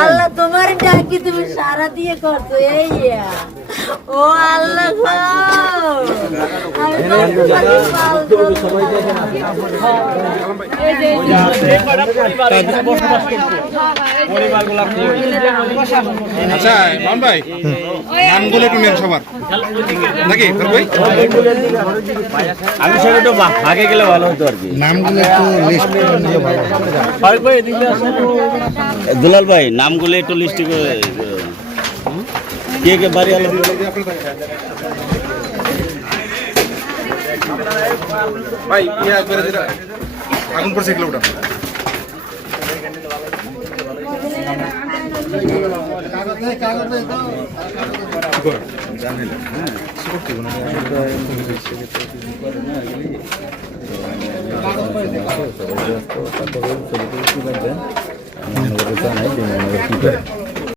আল্লাহ তোমার ডাকি তুমি সারা দিয়ে করছ এই। ও আল্লাহ গো। আমি তো খালি পালতো আচ্ছা মাম ভাই নামগুলো একটু নেন সবার। নাকি আমি সেটা একটু ভা- ভাগে গেলে ভালো হতো আর কি। নামগুলো একটু লিস্ট করে নিয়ে ভালো দুলাল ভাই নামগুলো একটু লিস্ট করে কে কে বাড়ি আলো? ভাই ইয়া করে দিরা আগুন পড়ছে এগুলো ওটা করে